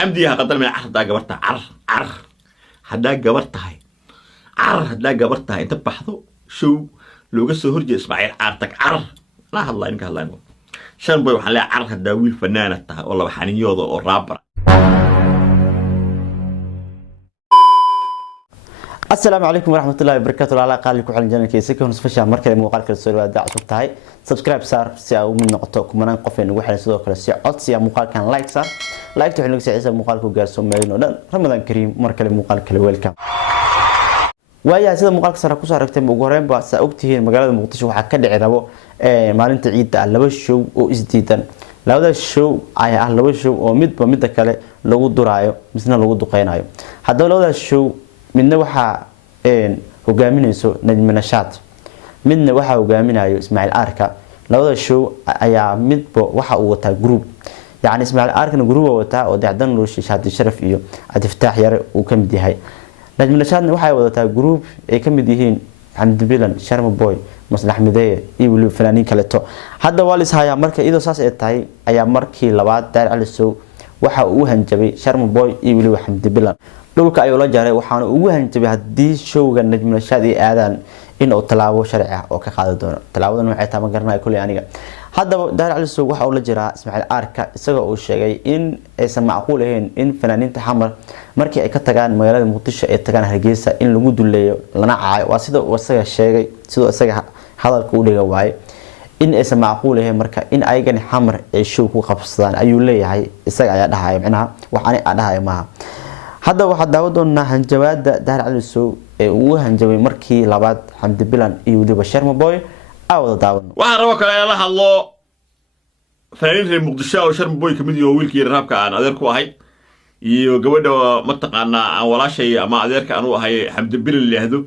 حمدي هقدر من عرض دا قبرتها عر هدا قبرتها عر هدا قبرتها انت بحثو شو لو قصه هرجي اسماعيل عارتك عر لا الله انك الله انك شان بوي وحان لها عر هدا ويل فنانة تها والله وحانين يوضو او رابر. السلام عليكم ورحمة الله وبركاته. على قال لكم على الجنة كيسك ونصفشها مركز مقال كل سوري وداع شفتها سبسكرايب صار سيا ومن نقطة كمان قفين وحنا سووا كل سيا عط سيا مقال كان لايك صار لايك تحلو سيا مقالكم جالسون مالين ولا رمضان كريم مركز مقال كل ويلكم ويا سيدا مقال صار كوسا ركتم وقرين بس أوقتهين مقالة مقطش وحكد عربو ما أنت عيد على وشو وإزديدا لو ده الشو على وشو ومد كله لو درايو مثلنا لو دقينايو هذا لو ده الشو midna waxa hogaaminayso Najmi Nashaad midna waxa hogaaminayo Ismaaciil Arka labada show ayaa midba waxa uu wataa group yaani Ismaaciil Arkana group wataa oo dacdan loo shishaad sharaf iyo Cabdifataax yar uu ka mid yahay Najmi Nashaadna waxa wadataa group ay ka mid yihiin Xamdi Bilan Sharma Boy Maslax Mideeye iyo wali fanaaniin kale to hadda waa is haya marka idoo saas ay tahay ayaa markii labaad Daar Ali Sow waxa uu hanjabay Sharma Boy iyo wali Xamdi Bilan dhulka ayuu la jaaray waxaana ugu hanjabay hadii showga Najmi Nashaad ay aadaan in uu talaabo sharci ah oo ka qaado doono talaabadan waxay taama garnaa kulli aniga haddaba Daar Ali Sow waxa uu la jiraa Ismaaciil Arka isaga oo sheegay in aysan macquul ahayn in fanaaniinta xamar markii ay ka tagaan magaalada Muqdisho ay tagaan Hargeysa in lagu duleeyo lana caayo waa sida uu isaga sheegay sidoo isaga hadalka u dhiga waay in aysan macquul ahayn marka in ayagani xamar ay show ku qabsadaan ayuu leeyahay isaga ayaa dhahay macnaha waxaan dhahay maaha hadda waxa daawadoona hanjabaada Daar Ali Sow ee uu hanjabay markii labaad Xamdi Bilan iyo waliba Sharma Boy awada daawano waxaan rabo kale la hadlo fanaaniin reer Muqdisho oo Sharma Boy kamid yahay wiilkii raabka aan adeer ku ahay iyo gabadha mataqaana aan walaashay ama adeerka aan u ahay Xamdi Bilan leehdo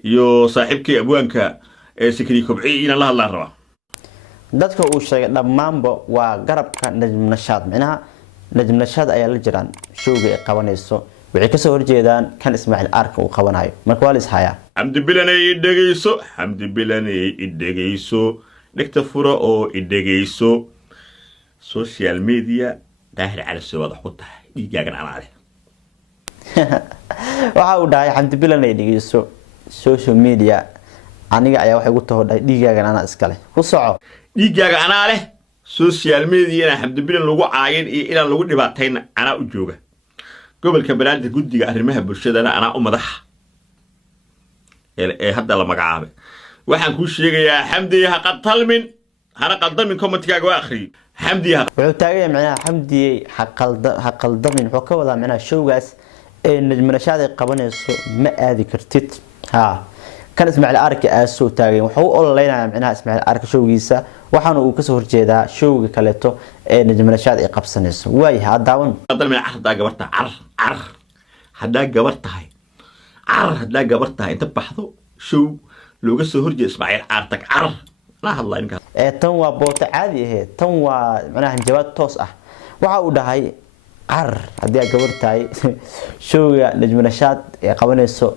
iyo saaxiibkii abwaanka ee Sikri Kobci in la hadlaan raba dadka uu sheegay dhamaanba waa garabka Najmi Nashaad macnaha Najmi Nashaad ayaa la jiraan showga ay qabanayso waxay ka soo horjeedaan kan Ismaaciil Arka uu qabanayo marka waa la is hayaa Xamdi Bilan ay dhageyso Xamdi Bilan ay dhageyso dhigta furo oo ay dhageyso social media Daar Ali Sow wada ku tahay digaagan anaale waxa uu dhahay Xamdi Bilan ay dhageyso social media aniga ayaa waxay ugu tahay digaagan ana iskale ku soco digaaga anaale social media Xamdi Bilan lagu caayeen iyo in lagu dhibaatayn ana u jooga gobolka Banaadir guddiga arrimaha bulshada ana u madax ee hadda la magacaabay waxaan ku sheegayaa Xamdi ha qaldamin commentkaaga waa akhri Xamdi wuxuu taagay macnaha Xamdi ha qaldamin wuxuu ka wadaa macnaha showgaas ee Najmi Nashaad ay qabanayso ma aadi kartid kan Ismaaciil Arka soo taagay wuxuu ololeynayaa macnaha Ismaaciil Arka showgiisa waxaana uu ka soo horjeedaa showga kaleeto ee Najmi Nashaad ay qabsanayso way hadaawan qadal min arda gabarta ar hada gabartahay hada gabartahay inta baxdo show looga soo horjeedo Ismaaciil Arka la hadlaa inka tan waa boota caadi ah tan waa macnaha jawaab toos ah waxa uu dhahay hadii gabartahay showga Najmi Nashaad ay qabanayso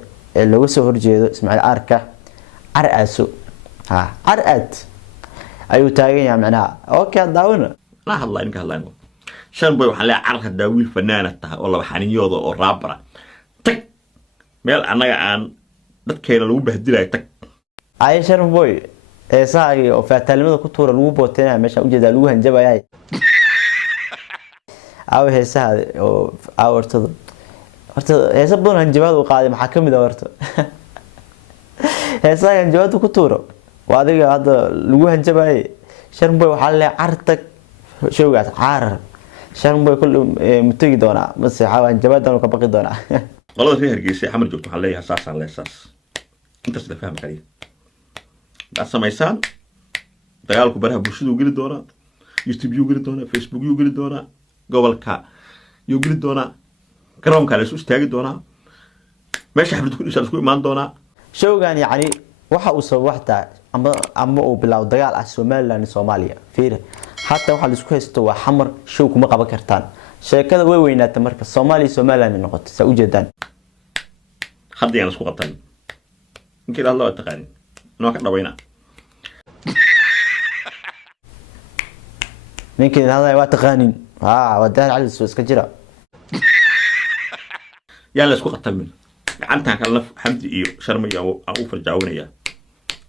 looga soo horjeedo Ismaaciil Arka aaso aad ayuu taagan yahay macnaha okay daawna la hadlaa inka hadlaa shan boy waxaan leeyahay carka daawil fanaanad tahay oo laba xaninyooda oo raabara tag meel anaga aan dadkeena lagu bahdilay tag ay Sharma Boy saagi oo fataalnimada ku tuura lagu booteena meesha u jeedaa lagu hanjabayay heesaha oo horta heesa badan hanjabaad uu qaaday maxaa kamid ah horta heesaha hanjabaad ku tuuro waa adiga hadda lagu hanjabayay Sharma Boy waxa la cartag showgaas Sharma Boy kullu mutagi doona bas hanjabaadan ka baqi doona qolada reer Hargeysa xamar joogto waxa leeyahay saasan leesaas inta sida faham kaliya samaysan dagaalku baraha bulshadu geli doona YouTube yu geli doona Facebook yu geli doona gobolka yu geli doona garoonka la soo istaagi doona meesha xaflad ku isku imaan doona showgan yaani waxa uu soo waxta ama uu bilaw dagaal ah Soomaaliya fiir hatta waxa la isku haysto waa xamar show kuma qaban kartaan sheekada way weynaatay marka Soomaaliya noqoto sa u jeedaan hadii aan isku qabtan inkii Allah taqaan noo ka dhabayna ninkii hada waa taqaanin waa Daar Ali Sow iska jira يلا اسكو قتلمين عنتها كلف حمدي إيو شرمي أو فرجاونية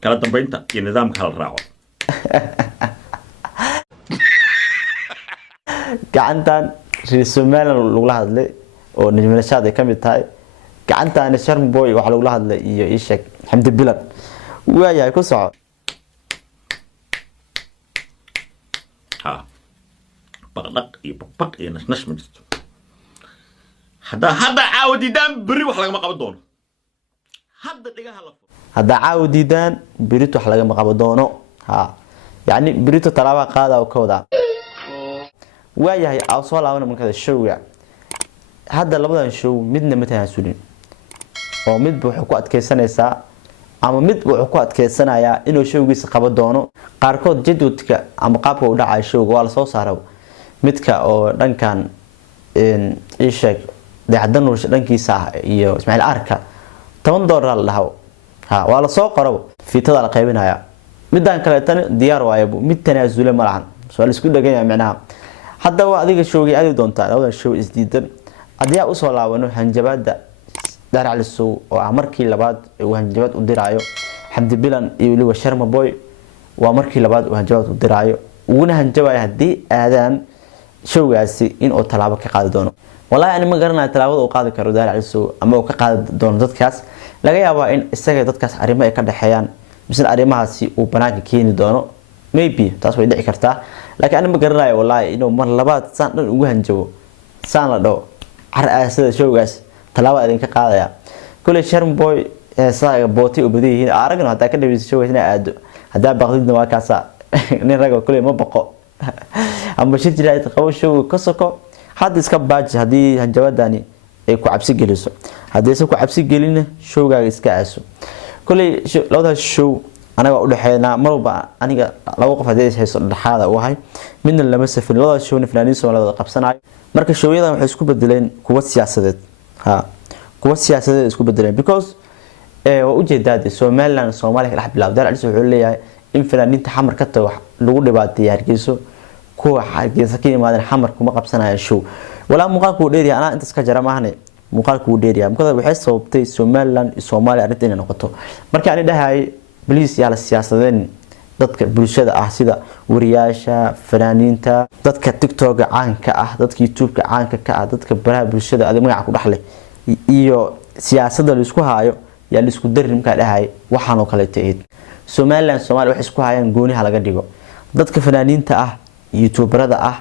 كلا دمبينتا النظام كلا الراعو gacantan reer Somaliland lagu hadlay oo nijmeelashada ay kamid tahay gacantan Sharm Boy waxa lagu hadlay iyo Ishaq Xamdi Bilan waayahay ku soco ها بقلق يبقق ينشنش من جدو هذا عاودي دام بري wax laga ma qabo doono hadda dhigaha la hada caawdidan birito wax laga ma qabo doono ha yani birito talaaba qaada oo kooda waayahay aw soo laabana marka showga hadda labadan show midna ma tahasulin oo mid wuxuu ku adkeysanaysaa ama mid wuxuu ku adkeysanayaa inuu showgiisa qabo doono qaarkood jadwadka ama qaabka uu dhacay showga waa la soo saaray midka oo dhankan Ishaq dacdan uu dhankiisa iyo Ismaaciil Arka $10 la dhaho ha waa la soo qoro fiitada la qaybinaya midaan kale tan diyaar waayo mid tanaasule ma lahan soo la isku dhagan macnaha hadda waa adiga showgi aad doontaa labada show isdiidan adiga u soo laabano hanjabada Darac Sow oo markii labaad uu hanjabad u diraayo Xamdi Bilan iyo waliba Sharma Boy waa markii labaad uu hanjabad u diraayo uuna hanjabay hadii aadan showgaasi in uu talaabo ka qaadi doono wallahi ani ma garanayo talaabada uu qaadi karo Darac Sow ama uu ka qaadi doono dadkaas laga yaabaa in isaga dadkaas arrimo ay ka dhaxeeyaan misal arrimahaasi uu banaanka keeni doono maybe taas way dhici kartaa laakiin ani ma garanayo wallahi inuu mar labaad saan dhan ugu hanjabo saan la dhaw caraasada showgaas talaabo idin ka qaadaya kulay Sharm Boy saaga booti u badiyeen aragna hada ka dhawiis showgaasna aado hada baqdidna waa kaasa nin raga kulay ma baqo ama shir jiray qabo show ka soko hada iska baaji hadii hanjabadani ay ku cabsi geliso hadii ay ku cabsi gelina showgaaga iska aaso kulay labada show anaga u dhaxeynaa marba aniga laba qof hadii ay hayso dhaxaada u ahay midna lama safin labada show fanaaniin Soomaaliyeed qabsanayo marka showyadan waxay isku bedeleen kuwa siyaasadeed ha kuwa siyaasadeed isku bedeleen because waa u jeedaad Somaliland Soomaaliya ka bilaab Darac Sow wuxuu leeyahay in fanaaniinta xamar ka tago lagu dhibaateeyo Hargeysa kuwa Hargeysa ka yimaadeen xamar kuma qabsanayaan show wala muuqaalku dheeriya ana inta iska jara maahne muuqaalku dheeriya marka waxay sababtay Somaliland iyo Soomaaliya arrinta inay noqoto marka aan dhahay بليس يا السياسيين dadka bulshada ah sida wariyaasha fanaaniinta dadka TikTok caanka ah dadka YouTube caanka ka ah dadka baraha bulshada aad magac ku dhaxlay iyo siyaasadda la isku haayo yaa la isku darin marka dhahay waxaan oo kale tahay Somaliland wax isku haayaan gooniha laga dhigo dadka fanaaniinta ah YouTuberada ah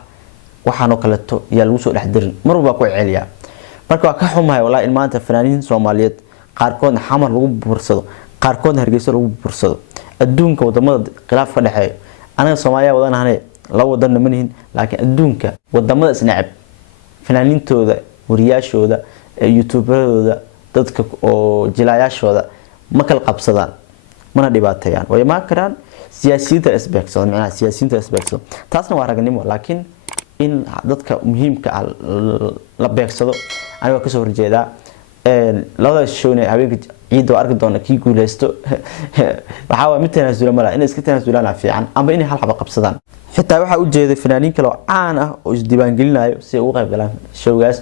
waxaan oo kale yaa lagu soo dhaxdirin marba ku celiya marka waa ka xumahay wallahi in maanta fanaaniin Soomaaliyeed qaarkood xamar lagu buursado qaarkood Hargeysa lagu buursado adduunka wadamada khilaaf ka dhaxay anaga Soomaaliya wadanahay la wadan ma nihin laakiin adduunka wadamada isnacab fanaaniintooda wariyaashooda YouTuberadooda dadka oo jilaayashooda ma kala qabsadaan mana dhibaateeyaan way ma karaan siyaasiyiinta isbeegsado macnaha siyaasiyiinta isbeegsado taasna waa ragnimo laakiin in dadka muhiimka ah la beegsado aniga ka soo horjeeda labada showne habeenka ciido arki doona kii guuleysto waxa waa mid tanaasula mala in iska tanaasulaan fiican ama in hal xaba qabsadaan xitaa waxa u jeeday fanaaniin kale oo caan ah oo is diiwaan gelinayo si ay uga qayb galaan showgaas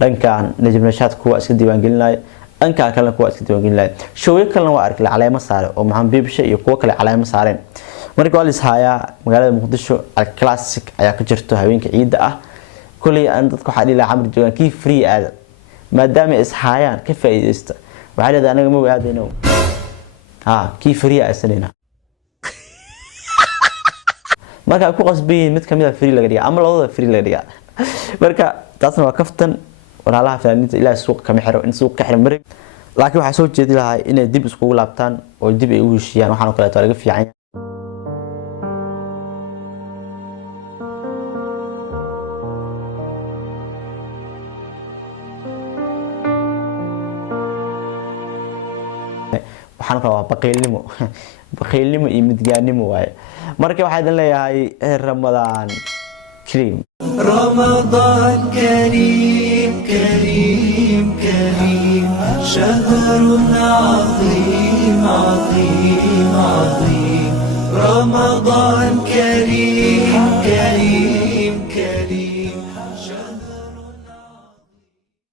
dhankan Najm Nashaad kuwa iska diiwaan gelinayo dhanka kale kuwa iska diiwaan gelinayo showyo kale waa arkay caleemo saare oo maxan biibsha iyo kuwa kale caleemo saareen markii waa la ishaaya magaalada Muqdisho al classic ayaa ka jirto habeenka ciida ah kulay aan dadku waxa dhilaa camr joogan kii free aad maadaama ishaayaan ka faa'iideysta waxa leedahay anaga ma waadayno kii free asanina marka ku qasbiin mid kamid ah free laga dhigaa ama labada free laga dhigaa marka taasna waa kaftan walaalaha fanaaniinta ilaa suuq kama xiro in suuq ka xiran maray laakiin waxa soo jeedi lahaa inay dib isku laabtaan oo dib ay u heshiyaan waxaan kale laga fiican waxaan rabaa baqiilnimo iyo midgaanimo waaye marka waxa idin leeyahay Ramadan كريم رمضان كريم كريم كريم شهر عظيم عظيم عظيم رمضان كريم كريم